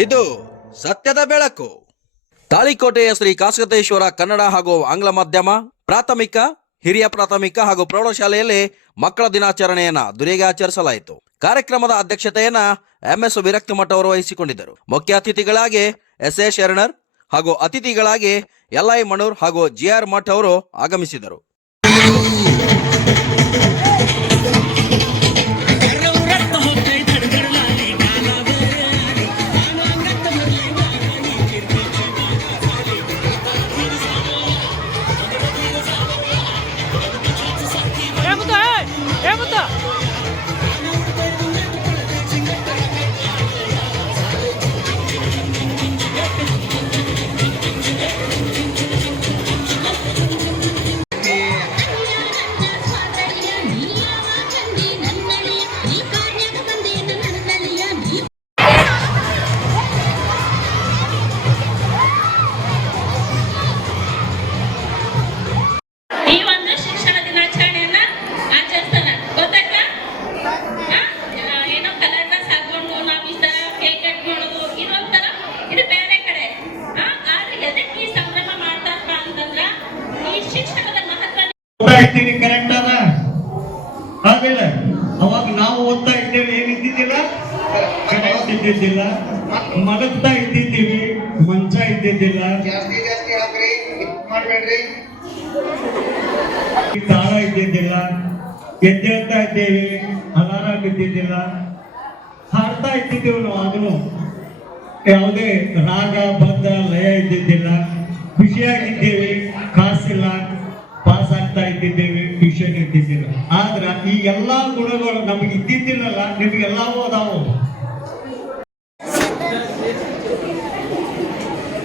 ಇದು ಸತ್ಯದ ಬೆಳಕು. ತಾಳಿಕೋಟೆಯ ಶ್ರೀ ಕಾಸಗತೇಶ್ವರ ಕನ್ನಡ ಹಾಗೂ ಆಂಗ್ಲ ಮಾಧ್ಯಮ, ಪ್ರಾಥಮಿಕ, ಹಿರಿಯ ಪ್ರಾಥಮಿಕ ಹಾಗೂ ಪ್ರೌಢಶಾಲೆಯಲ್ಲಿ ಮಕ್ಕಳ ದಿನಾಚರಣೆಯನ್ನ ದುರಿಯಾಗಿ ಆಚರಿಸಲಾಯಿತು. ಕಾರ್ಯಕ್ರಮದ ಅಧ್ಯಕ್ಷತೆಯನ್ನ ಎಂಎಸ್ ವಿರಕ್ತಿ ಮಠ ಅವರು ವಹಿಸಿಕೊಂಡಿದ್ದರು ಮುಖ್ಯ ಅತಿಥಿಗಳಾಗಿ ಎಸ್ ಎ ಶರಣರ್ ಹಾಗೂ ಅತಿಥಿಗಳಾಗಿ ಎಲ್ ಐ ಮಣೂರ್ ಹಾಗೂ ಜಿಆರ್ ಮಠ್ ಅವರು ಆಗಮಿಸಿದರು. ಏಮುತ್ತ ಈ ಇದ್ದೀರಿ ಕರೆಕ್ಟ್ ಅದ? ಆಮೇಲೆ ಅವಾಗ ನಾವು ಓದ್ತಾ ಇದ್ದೇವೆ ಏನಿದ್ದಿದ್ದಿಲ್ಲ ಕರೆಕ್ಟ್ ಇದ್ದಿದ್ದಿಲ್ಲ. ಮಲಗ್ತಾ ಇದ್ದಿದ್ದೀವಿ ಮಂಚ ಇದ್ದಿದ್ದಿಲ್ಲ. ಜಾಸ್ತಿ ಜಾಸ್ತಿ ಹಾಕ್ರಿ ಮಾಡ್ಬೇಡ್ರಿ. ತಾಳ ಇದ್ದಿದ್ದಿಲ್ಲ ಎದ್ದೇಳ್ತಾ ಇದ್ದೇವೆ ಅಲಾರಾಮ್ ಇದ್ದಿದ್ದಿಲ್ಲ. ಹಾಡ್ತಾ ಇದ್ದಿದ್ದೇವೆ ನಾವು ಆಗಲೂ ಯಾವುದೇ ರಾಗ ಬದ್ಧ ಲಯ ಇದ್ದಿದ್ದಿಲ್ಲ. ಖುಷಿಯಾಗಿದ್ದೇವೆ ಕಾಸಿಲ್ಲ. ಇದ್ದಿದ್ದೇವೆ ಟ್ಯೂಷನ್ ಇದ್ದಿದ್ದಿಲ್ಲ ಆದ್ರ ಈ ಎಲ್ಲಾ ಗುಣಗಳು ನಮಗೆ ಇದ್ದಿದ್ದಿಲ್ಲಲ್ಲ ನಿಮ್ಗೆಲ್ಲವೂ ಅದಾವು.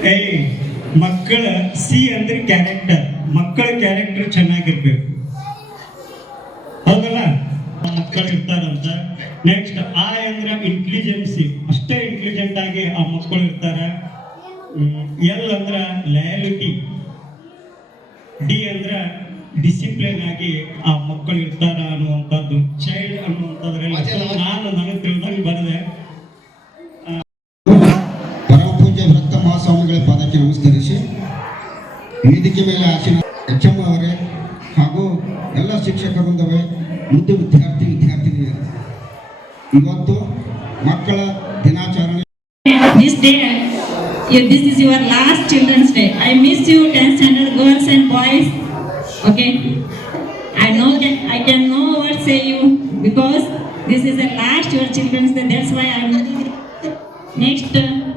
ಏಯ್, ಮಕ್ಕಳ ಸಿ ಅಂದ್ರೆ ಕ್ಯಾರೆಕ್ಟರ್ ಮಕ್ಕಳ ಕ್ಯಾರೆಕ್ಟರ್ ಚೆನ್ನಾಗಿರ್ಬೇಕು. ಹೌದಲ್ಲ? ಮಕ್ಕಳು ಇರ್ತಾರಂತ. ನೆಕ್ಸ್ಟ್ ಆ ಅಂದ್ರೆ ಇಂಟೆಲಿಜೆನ್ಸಿ ಅಷ್ಟೇ ಇಂಟೆಲಿಜೆಂಟ್ ಆಗಿ ಆ ಮಕ್ಕಳು ಇರ್ತಾರ. ಎಲ್ ಅಂದ್ರ ಲಯಾಲಿಟಿ. ಡಿ ಅಂದ್ರ ಡಿಸಿಪ್ಲಿನ್ ಆಗಿ ಆ ಮಕ್ಕಳು ಇರ್ತಾರ ಅನ್ನುವಂಥದ್ದು ಚೈಲ್ಡ್ ಅನ್ನುವಂಥದ್ರಲ್ಲಿ ನಾನು ನನಗೆ ತಿಳಿದಂಗೆ ಬರದೆ ಪರಮ ಪೂಜ್ಯ ಭಕ್ತ ಮಹಾಸ್ವಾಮಿಗಳ ಪಾದಕ್ಕೆ ನಮಸ್ಕರಿಸಿ ವೇದಿಕೆ ಮೇಲೆ ಆಶೀರ್ವಾದ ಎಚ್ ಎಂ ಅವರೇ ಹಾಗೂ ಎಲ್ಲ ಶಿಕ್ಷಕ ವೃಂದವೇ ಮುದ್ದು ವಿದ್ಯಾರ್ಥಿ ವಿದ್ಯಾರ್ಥಿನಿಯರು ಇವತ್ತು ಮಕ್ಕಳ ದಿನಾಚರಣೆ this day yeah, this is your last Children's Day. I miss you, 10th standard girls and boys. Okay, I know that I can no word say you because this is the last your Children's Day. That's why I'm next. uh,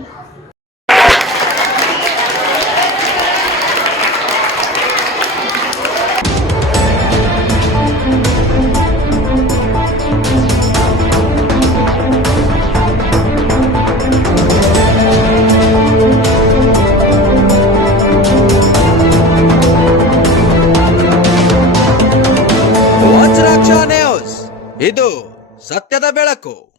ಇದು ಸತ್ಯದ ಬೆಳಕು.